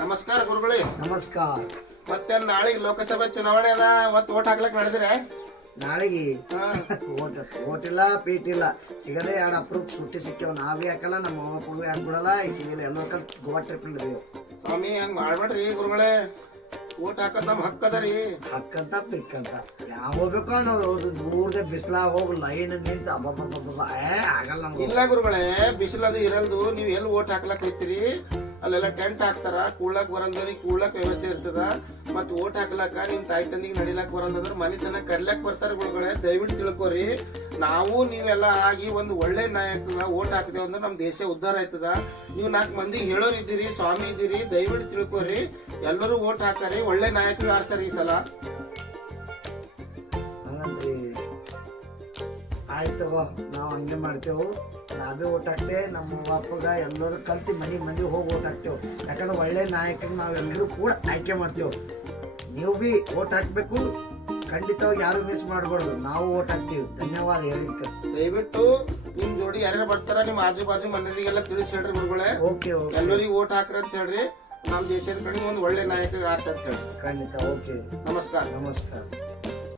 ನಮಸ್ಕಾರ ಗುರುಗಳೇ. ನಮಸ್ಕಾರ. ಮತ್ತೆ ನಾಳೆಗೆ ಲೋಕಸಭೆ ಚುನಾವಣೆ ಅದ ಮತ್ತೆ ಓಟ್ ಹಾಕ್ಲಕ್ ನಡೆದ್ರೆ? ನಾಳೆಗೆ. ಓಟ್ ಇಲ್ಲ ಪೀಟ್ ಇಲ್ಲ. ಸಿಗದೆ ಎರಡು ಅಪ್ರೂಪ್ ಸುಟ್ಟಿ ಸಿಕ್ಕೇವ್ ನಾವೇ ಹಾಕಲ್ಲ ನಮ್ಮ ಪೂರ್ವ ಯಾಕೆ ಬಿಡಲ್ಲ? ಈಕಿಗಿಲ್ಲ ಎಲ್ಲೋ ಕಲ್ ಗೋವಾ ಟ್ರಿಪ್ ಹಿಡಿದೇವು ಸ್ವಾಮಿ ಹಂಗ್ ಮಾಡ್ಬೇಡ್ರಿ ಗುರುಗಳೇ. ಓಟ್ ಹಾಕೋದ್ ನಮ್ ಹಕ್ಕದ ರೀ. ಹಕ್ಕಂತ ಪಿಕ್ಕಂತ ಯಾವ ಹೋಗ್ಬೇಕೋ ನಾವು ದೂರದ ಬಿಸಿಲ ಹೋಗಿ ಲೈನ್ ನಿಂತ ಅಬ್ಬಬ್ಬಬ್ಬ ಏ ಆಗಲ್ಲ ನಮ್ಗೆ ಇಲ್ಲ ಗುರುಗಳೇ ಬಿಸಿಲದು ಇರಲ್ದು. ನೀವ್ ಎಲ್ಲಿ ಓಟ್ ಹಾಕ್ಲಕ್ ಹೋಯ್ತಿರಿ? ಅಲ್ಲೆಲ್ಲ ಟೆಂಟ್ ಹಾಕ್ತಾರ, ಕೂಡ್ಲಕ್ ಬರಲ್ದವ್ರಿಗೆ ಕೂಡ್ಲಕ್ ವ್ಯವಸ್ಥೆ ಇರ್ತದ ಮತ್ ಓಟ್ ಹಾಕ್ಲಕ್ಕ ನಿಮ್ ತಾಯಿ ತಂದಿಗೆ ನಡಿಲಕ್ ಬರಲ್ದಂದ್ರ ಮನೆ ತನ ಕರ್ಲಕ್ ಬರ್ತಾರ ಗುಳುಗಳೇ ದಯವಿಟ್ಟು ತಿಳ್ಕೊರಿ. ನಾವು ನೀವೆಲ್ಲ ಆಗಿ ಒಂದು ಒಳ್ಳೆ ನಾಯಕ ಓಟ್ ಹಾಕ್ತೇವೆ ಅಂದ್ರೆ ನಮ್ಮ ದೇಶ ಉದ್ಧಾರ ಆಯ್ತದ. ನೀವು ನಾಲ್ಕು ಮಂದಿ ಹೇಳೋರು ಇದ್ದೀರಿ, ಸ್ವಾಮಿ ಇದ್ದೀರಿ, ದಯವಿಟ್ಟು ತಿಳ್ಕೊರಿ. ಎಲ್ಲರೂ ಓಟ್ ಹಾಕರಿ ಒಳ್ಳೆ ನಾಯಕ ಆರ್ಸರಿ ಈ ಸಲ? ಆಯ್ತು ನಾವು ಹಂಗೆ ಮಾಡ್ತೇವೆ. ನಾವೇ ಓಟ್ ಹಾಕ್ತೇವೆ ನಮ್ಮ ಅಪ್ಪಗ ಎಲ್ಲರೂ ಕಲ್ತಿ ಮನೆ ಮಂದಿ ಹೋಗಿ ಓಟ್ ಹಾಕ್ತೇವೆ. ಯಾಕಂದ್ರೆ ಒಳ್ಳೆ ನಾಯಕರು ನಾವು ಎಲ್ಲರೂ ಕೂಡ ಆಯ್ಕೆ ಮಾಡ್ತೇವೆ. ನೀವು ಬಿ ಓಟ್ ಹಾಕಬೇಕು ಖಂಡಿತವಾಗಿ ಯಾರು ಮಿಸ್ ಮಾಡಬಾರ್ದು. ನಾವು ಓಟ್ ಹಾಕ್ತೀವಿ. ಧನ್ಯವಾದ ಹೇಳಿದ್ಕೆ ದಯವಿಟ್ಟು ನಿಮ್ ಜೋಡಿ ಯಾರ್ಯಾರು ಬರ್ತಾರ ನಿಮ್ಮ ಆಜು ಬಾಜು ಮನೆಯವರಿಗೆಲ್ಲ ತಿಳಿಸಿ ಹೇಳ್ರಿ ಗುರುಗಳೇ. Okay okay. ಎಲ್ಲರಿಗೂ ಓಟ್ ಹಾಕ್ರಿ ಅಂತ ಹೇಳ್ರಿ. ನಮ್ಮ ದೇಶದ ಕಡೆ ಒಂದು ಒಳ್ಳೆ ನಾಯಕ ಆರ್ಸ ಅಂತ ಹೇಳಿ ಖಂಡಿತ ಓಕೆ. ನಮಸ್ಕಾರ. ನಮಸ್ಕಾರ.